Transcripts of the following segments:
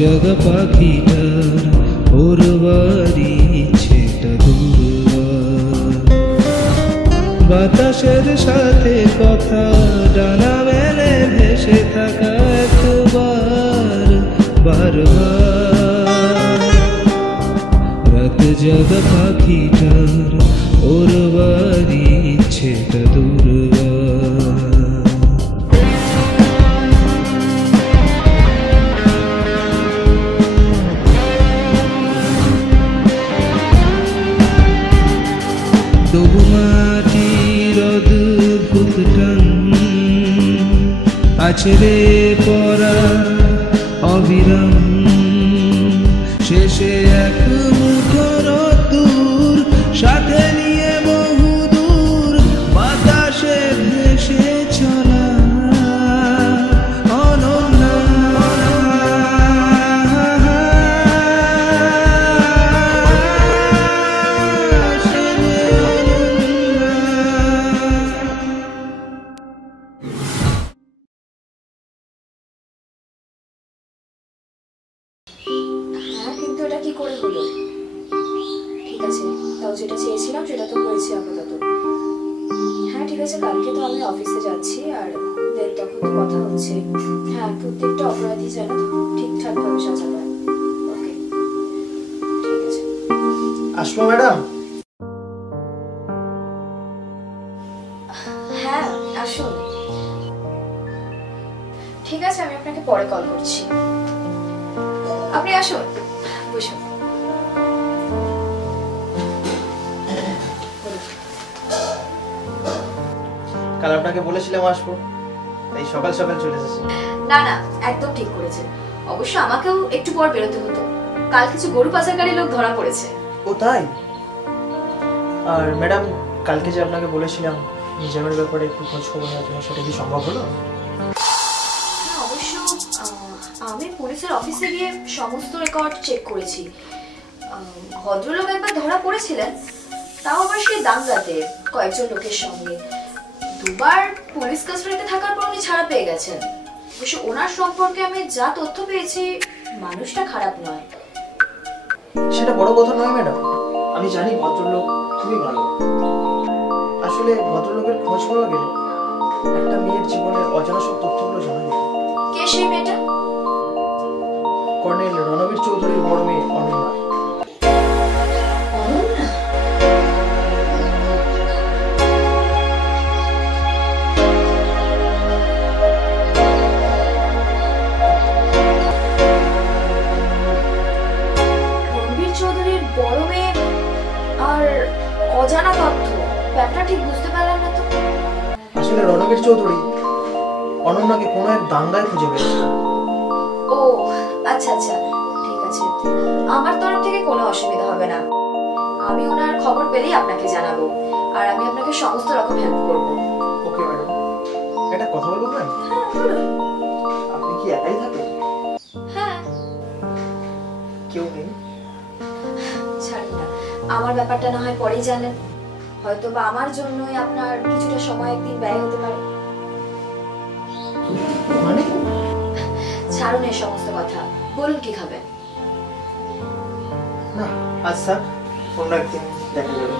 জাগা পাখিটার ওর বাড়ি ইচ্ছেটা দূরবার। বাতাসের সাথে কথা ডানা মেলে ভেসে থাকা একবার বারবার। রাত জাগা পাখিটার ওর বাড়ি ইচ্ছেটা দূরবার। তবু মাটির অদ্ভুত টান আছে রে পরা অবিরাম। শেষে এক মুঠো রোদ্দুর সাথে নিয়ে বহুদূর বাতাসে ভেসে চলা অনন্যা। কিন্তু এটা কি করে হলো? ঠিক আছে, তাও যেটা চেয়েছিলাম সেটা তো হয়েছে আপাতত। হ্যাঁ ঠিক আছে, কালকে তো আমি অফিসে যাচ্ছি, আর তখন তো কথা হচ্ছে। হ্যাঁ, প্রত্যেকটা অপরাধী যেন ঠিকঠাক ভাবে সাজা পায়। ওকে, ঠিক আছে। আসবো ম্যাডাম? হ্যাঁ আসুন। ঠিক আছে, আমি আপনাকে পরে কল করছি। আপনি আসুন, বসুন। কাল আপনাকে বলেছিলাম আসবো, তাই সকাল সকাল চলে এসেছি। না না, একদম ঠিক করেছেন। অবশ্য আমাকেও একটু পর বেরোতে হতো, কাল কিছু গরু পাচারকারী লোক ধরা পড়েছে। ও তাই? আর ম্যাডাম, কালকে যে আপনাকে বলেছিলাম নিজামের ব্যাপারে একটু খোঁজ খবর নেওয়ার জন্য, সেটা কি সম্ভব হলো? অবশ্য আমি পুলিশের অফিসে গিয়ে সমস্ত রেকর্ড চেক করেছি। ভদ্রলোক একবার ধরা পড়েছিলেন, তাও আবার সেই দাঙ্গাতে কয়েকজন লোকের সঙ্গে। দুবার পুলিশ কাস্টাডিতে থাকার পর উনি ছাড়া পেয়ে গেছেন। অবশ্য ওনার সম্পর্কে আমি যা তথ্য পেয়েছি, মানুষটা খারাপ নয়। সেটা বড় কথা নয় ম্যাডাম, আমি জানি ভদ্রলোক খুবই ভালো। আসলে ভদ্রলোকের খোঁজ পাওয়া গেলে একটা মেয়ের জীবনের অজানা সব তথ্যগুলো জানা যেত। কে সেই মেয়েটা? কর্নেল রণবীর চৌধুরীর বড় মেয়ে অনন্যা। রণবীর চৌধুরীর বড় মেয়ে আর অজানা তথ্য, ব্যাপারটা ঠিক বুঝতে পারলাম না তো। আসলে রণবীর চৌধুরী অনন্যাকে কোনো এক দাঙ্গায় খুঁজে পেয়েছিল। ও আচ্ছা আচ্ছা, ঠিক আছে। আমার তরফ থেকে কোনো অসুবিধা হবে না। আমি ওনার খবর পেলেই আপনাকে জানাবো, আর আমি আপনাকে সমস্ত রকম হেল্প করব। ওকে ম্যাডাম, একটা কথা বলবো ম্যাম? হ্যাঁ বলুন। আপনি কি একাই থাকেন? হ্যাঁ। কেউ নেই? ছাড়ুন না, আমার ব্যাপারটা না হয় পরেই জানেন। হয়তো বা আমার জন্যই আপনার কিছুটা সময় একদিন ব্যয় হতে পারে। মানে? ছাড়ুন এই সমস্ত কথা, বলুন কি খাবেন? না, আজ থাক, অন্য একদিন দেখা যাবে।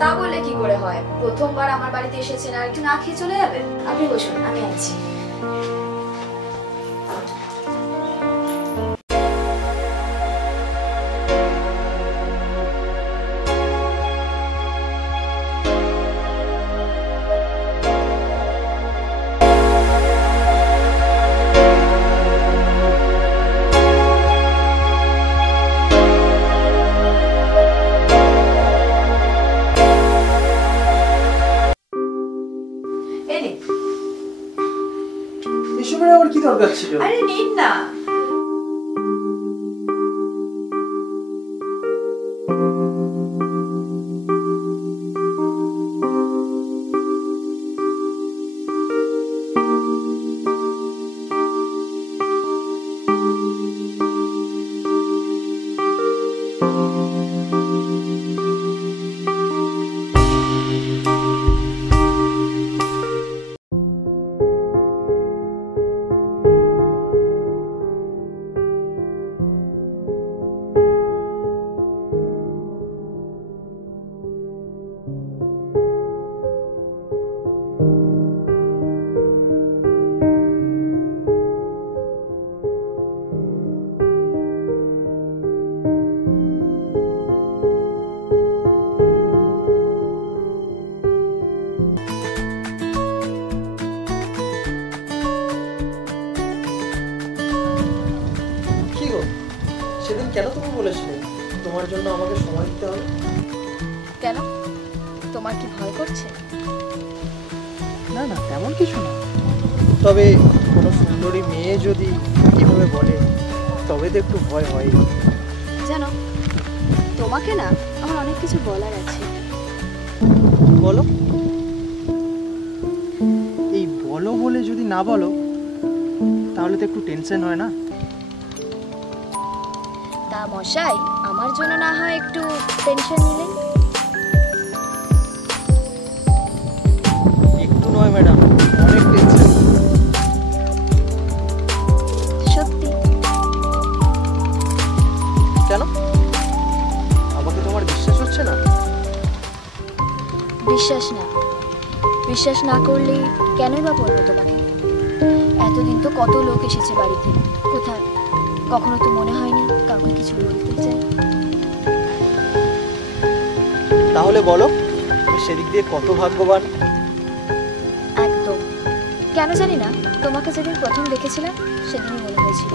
তা বললে কি করে হয়? প্রথমবার আমার বাড়িতে এসেছেন, আর একটু না খেয়ে চলে যাবেন? আপনি বসুন, আমি আছি। এসবের আবার কি দরকার ছিল? আরে নিন না। তার জন্য আমাকে সময় দিতে হবে? কেন, তোমার কি ভয় করছে? না না, তেমন কিছু না। তবে কোনো সুন্দরী মেয়ে যদি এভাবে বলে তবে তো একটু ভয় হয়। জানো, তোমাকে না আমার অনেক কিছু বলার আছে। বলো। এই বলো বলে যদি না বলো তাহলে তো একটু টেনশন হয় না? তা মশাই, আমার জন্য না হয় একটু টেনশন নিলেন? একটু নয় ম্যাডাম, অনেক টেনশন। সত্যি? কেন, আমাকে তোমার বিশ্বাস হচ্ছে না? বিশ্বাস না করলে কেনই বা বলবো তোমাকে? এতদিন তো কত লোক এসেছে বাড়িতে, কোথায় কখনো তো মনে হয়নি কাউকে কিছু বলতে চাই। তাহলে বলো, তুমি সেদিক দিয়ে কত ভাগ্যবান। একদম। কেন জানি না, তোমাকে যেদিন প্রথম দেখেছিলাম সেদিনই মনে হয়েছিল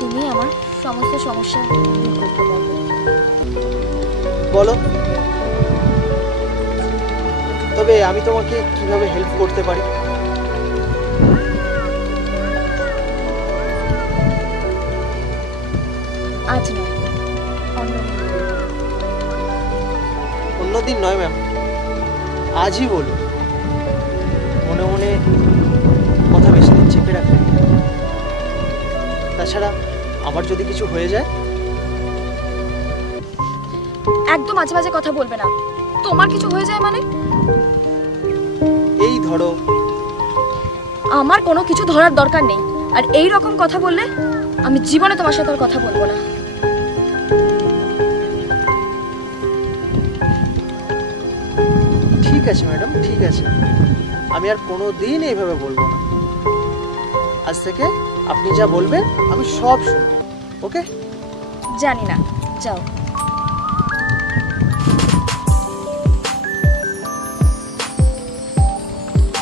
তুমি আমার সমস্ত সমস্যা দূর করতে পারবে। বলো, তবে আমি তোমাকে কিভাবে হেল্প করতে পারি? আজ নয়, অন্যদিন নয় ম্যাম, আজই বলো। মনে মনে কথা বেশি দিন চেপে রাখবে। তাছাড়া আমার যদি কিছু হয়ে যায়? একদম আজে বাজে কথা বলবে না। তোমার কিছু হয়ে যায় মানে? এই ধরো, আমার কোনো কিছু ধরার দরকার নেই। আর এই রকম কথা বললে আমি জীবনে তোমার সাথে আর কথা বলবো না। ঠিক আছে ম্যাডাম, ঠিক আছে, আমি আর কোনো দিন এইভাবে বলবো না। আজ থেকে আপনি যা বলবেন আমি সব শুনবো। ওকে? জানি না, যাও।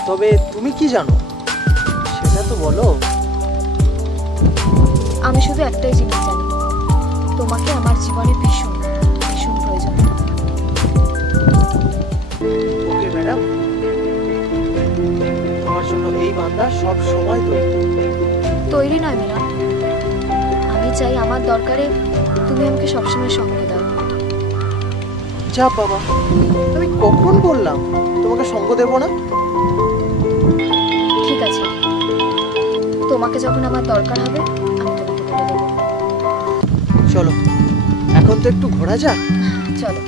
তবে তুমি কি জানো সেটা তো বলো। আমি শুধু একটাই জিনিস জানি, তোমাকে আমার জীবনে ভীষণ ভীষণ প্রয়োজন। ওকে ম্যাডাম, তোমার জন্য এই বান্দা সব সময় তৈরি নয় মিলন, আমি চাই আমার দরকারে তুমি আমাকে সবসময় সঙ্গ দাও। যা বাবা, আমি কখন বললাম তোমাকে সঙ্গ দেবো না? ঠিক আছে, তোমাকে যখন আমার দরকার হবে আমি তোমাকে বলে দেবো। চলো, এখন তো একটু ঘোরা যাক। চলো।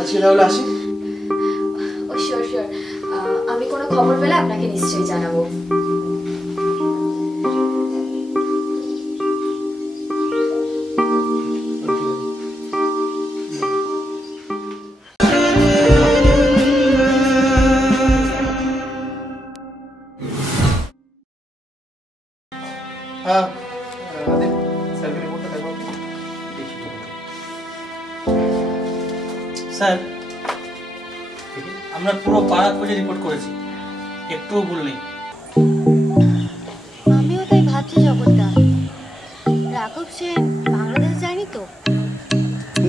আজকে তাহলে আসি। ও শিওর শিওর, আমি কোনো খবর পেলে আপনাকে নিশ্চয়ই জানাবো। হ্যাঁ, স্যারকে রিপোর্টটা দেখো। স্যার, আমরা পুরো পাড়া খুঁজে রিপোর্ট করেছি, একটুও ভুল নেই। আমিও তাই ভাবছি জগৎটা। রাঘব সেন বাংলাদেশ যায়নি তো?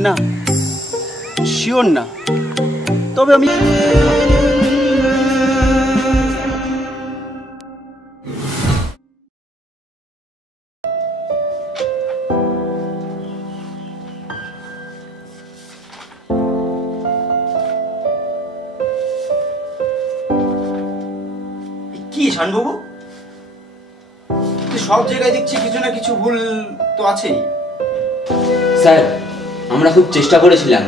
না, শিওর না, তবে আমি কি শানবাবু, সব জায়গায় দেখছি কিছু না কিছু ভুল তো আছেই। স্যার, আমরা খুব চেষ্টা করেছিলাম,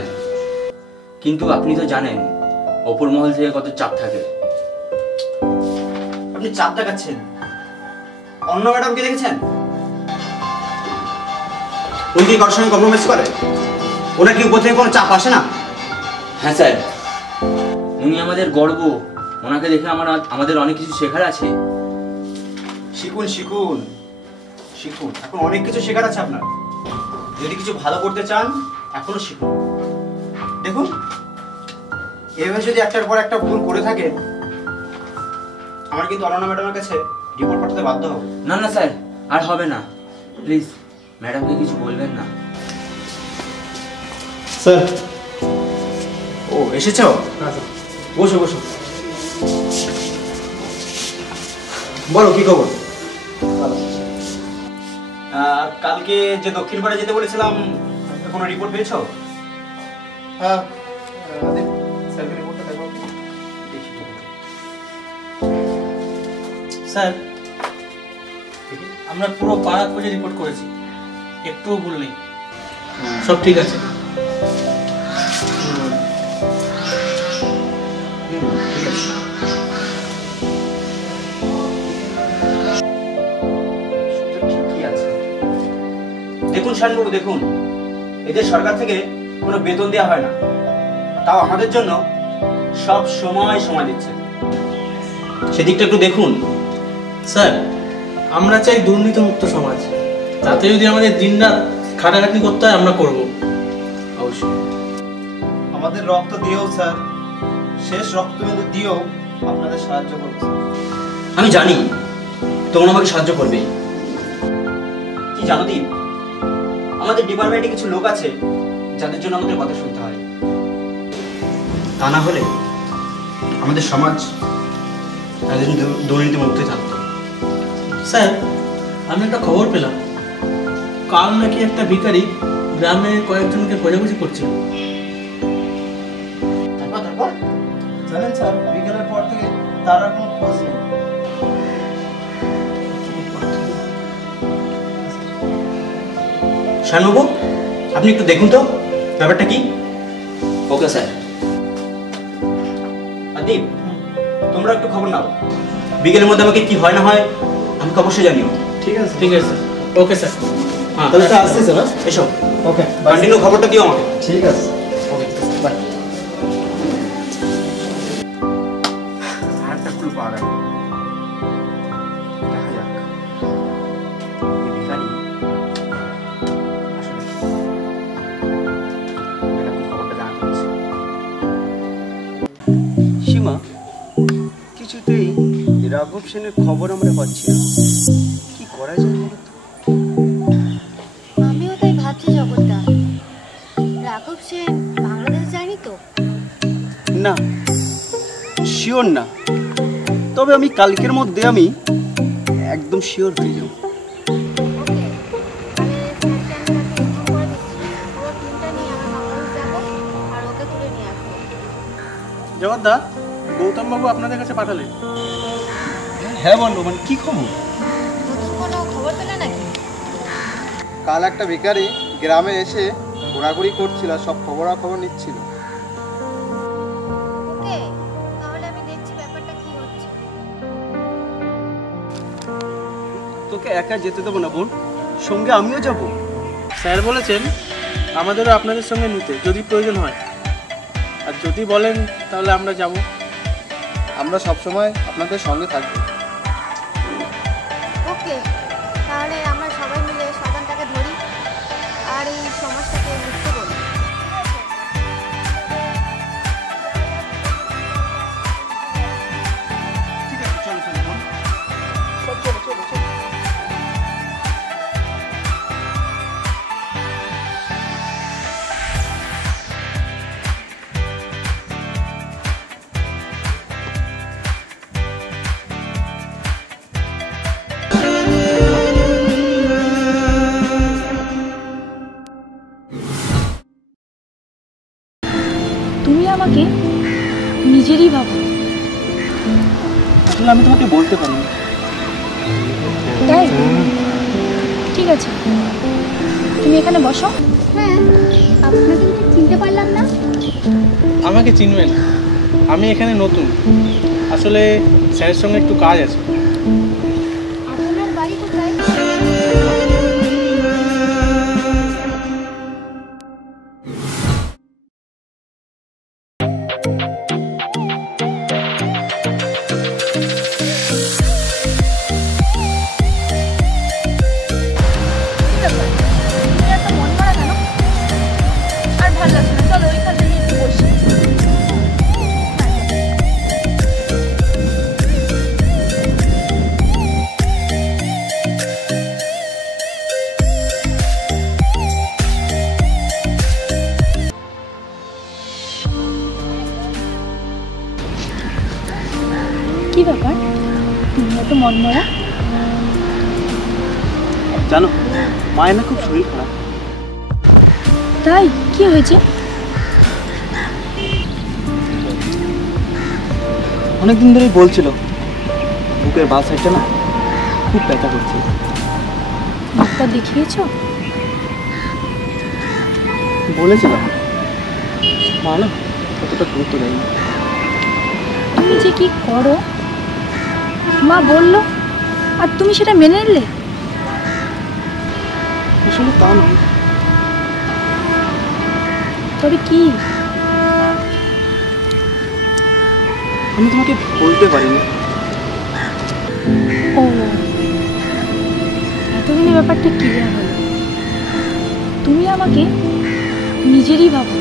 কিন্তু আপনি তো জানেন অপর মহল থেকে কত চাপ থাকে। আপনি চাপ দেখাচ্ছেন? অন্য ম্যাডামকে দেখেছেন? উনি কি কারোর সঙ্গে কম্প্রোমাইজ করে? ওনার কি উপর থেকে কোনো চাপ আসে না? হ্যাঁ স্যার, উনি আমাদের গর্ব। ওনাকে দেখে আমাদের অনেক কিছু শেখার আছে। শিখুন শিখুন শিখুন, এখন অনেক কিছু শেখার আছে আপনার। যদি কিছু ভালো করতে চান এখনো শিখুন। দেখুন, এভাবে যদি একটার পর একটা ভুল করে থাকে, আমার কিন্তু অনন্যা ম্যাডামের কাছে রিপোর্ট পাঠাতে বাধ্য হব। না না স্যার, আর হবে না। প্লিজ ম্যাডামকে কিছু বলবেন না। স্যার, ও এসেছো? বসো বসো। বলো কি খবর? কালকে যে দক্ষিণ পাড়ে যেতে বলেছিলাম, কোনো রিপোর্ট পেয়েছো? হ্যাঁ, স্যারকে রিপোর্টটা দেখো। স্যার, আমরা পুরো পাড়া খুঁজে রিপোর্ট করেছি, একটুও ভুল নেই, সব ঠিক আছে। ঠিকই আছে। দেখুন শানবাবু, দেখুন, এদের সরকার থেকে কোনো বেতন দেওয়া হয় না, তাও আমাদের জন্য সব সময় দিচ্ছে। সেদিকটা একটু দেখুন। স্যার, আমরা চাই দুর্নীতিমুক্ত সমাজ। তাতে যদি আমাদের দিনরাত খাটাখাটনি করতে হয়, আমরা করব। অবশ্যই। আমাদের রক্ত দিয়েও স্যার, শেষ রক্তবিন্দু দিয়েও আপনাদের সাহায্য করবো স্যার। আমি জানি তোমরা আমাকে সাহায্য করবে। কি জানো দীপ, আমাদের ডিপার্টমেন্টে কিছু লোক আছে যাদের জন্য আমাদের কথা শুনতে হয়। তা না হলে আমাদের সমাজ একদিন দুর্নীতি মুক্তি থাকতো। স্যার, আমি একটা খবর পেলাম, কাল নাকি একটা ভিখারি গ্রামে কয়েকজনকে খোঁজাখুঁজি করছিল। তারপর জানেন স্যার, বিকেলের পর থেকে তার আর কোনো খোঁজ নেই। শানবাবু, আপনি একটু দেখুন তো ব্যাপারটা কি। Okay sir. আর দীপ, তোমরা একটু খবর নাও। বিকেলের মধ্যে আমাকে কি হয় না হয় আমাকে অবশ্যই জানিও। ঠিক আছে, ঠিক আছে, ওকে স্যার। হ্যাঁ, তাহলে স্যার আসছি স্যার। এসো, ওকে, কন্টিনিউ খবরটা দিও আমাকে। ঠিক আছে, ওকে, বাই। আরেকটা ক্লু পাওয়া গেল। দেখা যাক এই ভিখারি আসলে কি। ম্যাডামকে খবরটা জানাতে হচ্ছে। সীমা, কিছুতেই রাঘব সেনের খবর আমরা পাচ্ছি না, কি করা যায় বলো তো? আমিও তাই ভাবছি জগৎটা। রাঘব সেন বাংলাদেশ যায়নি তো? না, শিওর না, তবে আমি কালকের মধ্যে আমি একদম শিওর হয়ে যাব। ওকে, তাহলে স্যারকে আমি তাকে ইনফর্ম করে দিচ্ছি। পুরো টিমটা নিয়ে আমরা বাংলাদেশ যাবো আর ওকে তুলে নিয়ে আসবো। জগদ্দা, গৌতম বাবু আপনাদের কাছে পাঠালেন। হ্যাঁ বলো, মানে কি খবর? নতুন কোনো খবর পেলে নাকি? কাল একটা ভিখারি গ্রামে এসে ঘোরাঘুরি করছিল, সব খবরাখবর নিচ্ছিল। ওকে, তাহলে আমি দেখছি ব্যাপারটা কি হচ্ছে। তোকে একা যেতে দেবো না বোন, সঙ্গে আমিও যাব। স্যার বলেছেন আমাদেরও আপনাদের সঙ্গে নিতে যদি প্রয়োজন হয়, আর যদি বলেন তাহলে আমরা যাব। আমরা সবসময় আপনাদের সঙ্গে থাকবো। ওকে, তাহলে আমরা সবাই মিলে শয়তানটাকে ধরি আর এই সমাজটাকে মুক্ত করি। ঠিক আছে, চলো চলো বোন। চলো চলো চলো। তুমি আমাকে নিজেরই ভাবো। আসলে আমি তোমাকে বলতে পারি না। তাই ঠিক আছে, তুমি এখানে বসো। হ্যাঁ, আপনাকে তো চিনতে পারলাম না। আমাকে চিনবেন, আমি এখানে নতুন। আসলে স্যারের সঙ্গে একটু কাজ আছে। আপনার বাড়ি কোথায়? ব্যাপার, তুমি এত মনমরা? জানো মায়ের না খুব শরীর খারাপ। তাই কি হয়েছে? অনেকদিন ধরেই বলছিল বুকের বাঁ সাইডটা না খুব ব্যথা করছে। ডাক্তার দেখিয়েছো? বলেছিলাম, মা না কতটা গুরুত্ব দেয়নি। তুমি যে কি করো, মা বললো আর তুমি সেটা মেনে নিলে? আসলে তা নয়। তবে কি? আমি তোমাকে বলতে পারিনি। ও, এতদিনে ব্যাপারটা ক্লিয়ার হলো। তুমি আমাকে নিজেরই ভাবো।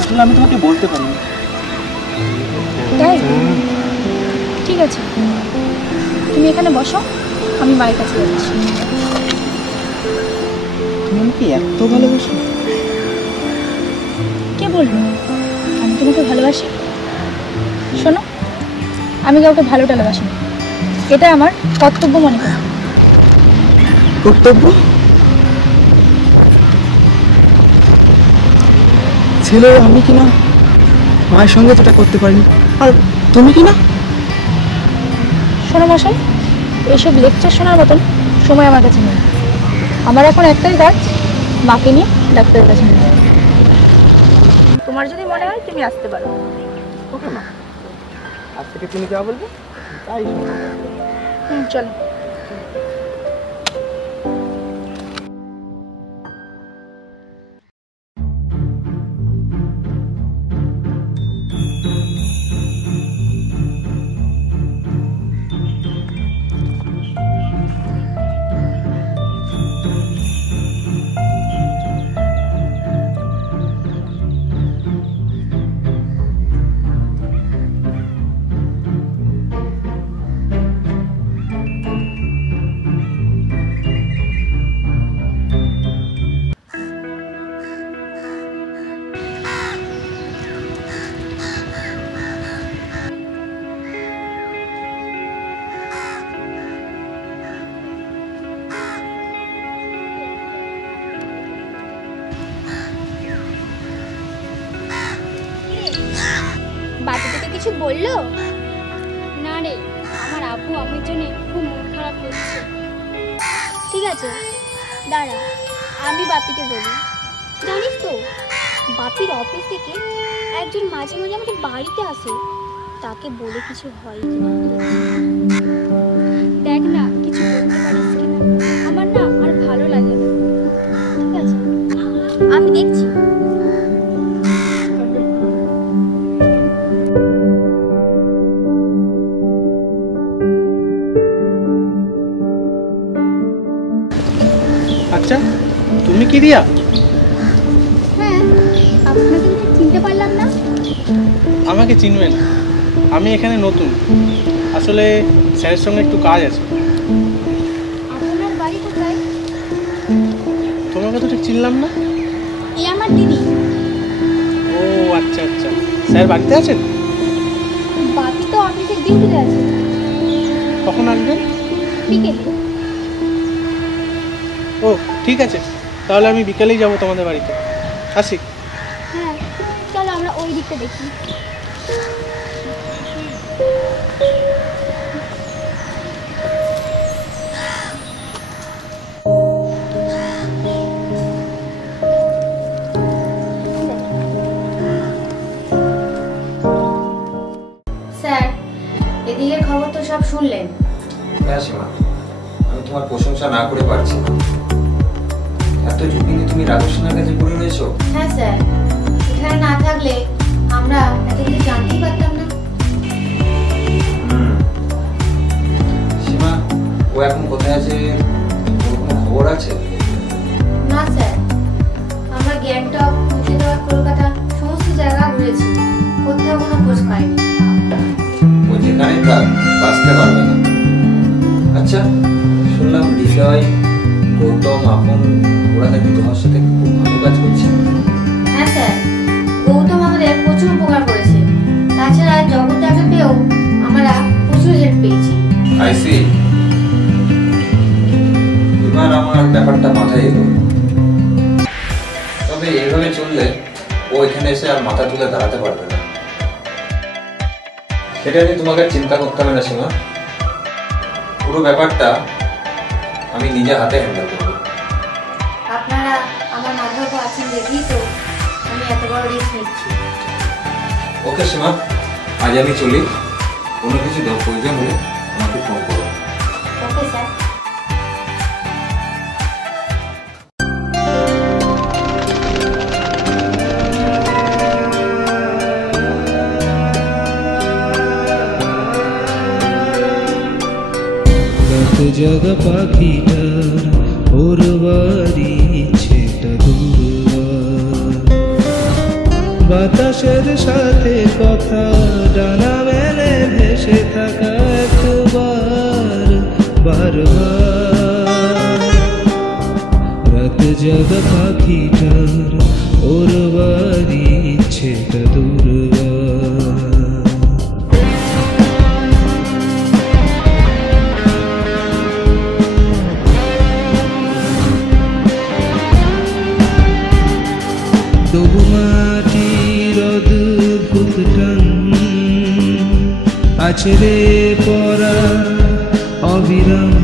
আসলে আমি তোমাকে বলতে পারিনি। তাই ঠিক আছে, তুমি এখানে বসো, আমি মায়ের কাছে যাচ্ছি। তুমি আমাকে এত ভালোবাসো? কে বলবো আমি তোমাকে ভালোবাসি? শোনো, আমি কাউকে ভালো টালোবাসি না, এটা আমার কর্তব্য মনে করি। কর্তব্য? ছেলে আমি কিনা মায়ের সঙ্গে যেটা করতে পারিনি, আর তুমি কিনা? শোনো মশাই, এইসব লেকচার শোনার মতন সময় আমার কাছে নেই। আমার এখন একটাই কাজ, মাকে নিয়ে ডাক্তারের কাছে নিয়ে যাওয়া। তোমার যদি মনে হয় তুমি আসতে পারো। ওকে মা, আজ থেকে তুমি যা বলবে তাই শুনবো। চলো। বাড়ি থেকে কিছু বললো? না রে, আমার আব্বু আমার জন্য খুব মন খারাপ করছে। ঠিক আছে দাঁড়া, আমি বাপিকে বলি। জানিস তো, বাপির অফিস থেকে একজন মাঝে মাঝে আমাদের বাড়িতে আসে, তাকে বলে কিছু হয় কিনা দেখ না, কিছু বলতে পারিস কিনা। আমার না আর ভালো লাগে না। ঠিক আছে, আমি দেখছি। আচ্ছা, তুমি কি রিয়া? হ্যাঁ, আপনাকে তো চিনতে পারলাম না। আমাকে চিনবে না, আমি এখানে নতুন। আসলে স্যারের সঙ্গে একটু কাজ আছে। আপনার বাড়ি কোথায়? তোমাকে তো ঠিক চিনলাম না। এই আমার দিদি। ও আচ্ছা আচ্ছা, স্যার বাড়িতে আছেন? বাপি তো অফিসে ডিউটিতে আছে। কখন আসবেন? বিকেলে। ও ঠিক আছে, তাহলে আমি বিকেলেই যাব তোমাদের বাড়িতে। আসি। হ্যাঁ চলো আমরা ওই দিকটা দেখি। স্যার, এদিকের খবর তো সব শুনলেন। হ্যাঁ সীমা, আমি তোমার প্রশংসা না করে পারছি না। এত ঝুঁকি নিয়ে তুমি রাঘব সেনার কাছে পড়ে রয়েছো। হ্যাঁ স্যার, এখানে না থাকলে আমরা এতদিন জানতেই পারতাম না। সীমা, ও এখন কোথায় আছে, ওর কোনো খবর আছে? না স্যার, আমরা গ্যাংটক, মুর্শিদাবাদ, কলকাতা সমস্ত জায়গা ঘুরেছি, কোথাও কোনো খোঁজ পাইনি। ও যেখানে থাক বাঁচতে পারবে না। আচ্ছা, শুনলাম হৃদয়, গৌতম, আপন ওরা নাকি তোমার সাথে খুব ভালো কাজ করছে। হ্যাঁ স্যার, গৌতম আমাদের প্রচুর উপকার করেছে। তাছাড়া জগৎটাকে পেয়েও আইসি, এবার আমার ব্যাপারটা মাথায় এলো। তবে এইভাবে চললে ও এখানে এসে আর মাথা তুলে দাঁড়াতে পারবে না। সেটা নিয়ে তোমাকে চিন্তা করতে হবে না সীমা, পুরো ব্যাপারটা আমি নিজে হাতে হ্যান্ডেল করবো। আপনারা আমার মাথার উপর আছেন দেখেই তো আমি এত বড় রিস্ক নিচ্ছি। ওকে সীমা, আজ আমি চলি। কোনো কিছু প্রয়োজন হলে আমাকে ফোন করো। Okay sir. রাত জাগা পাখিটার ওর বাড়ি ইচ্ছেটা দূরবার, বাতাসের সাথে কথা ডানা মেলে ভেসে থাকা একবার বারবার। রাত জাগা পাখিটার ওর বাড়ি ইচ্ছেটা দূরবার। তবু মাটির অদ্ভুত টান আছে রে পরা অবিরাম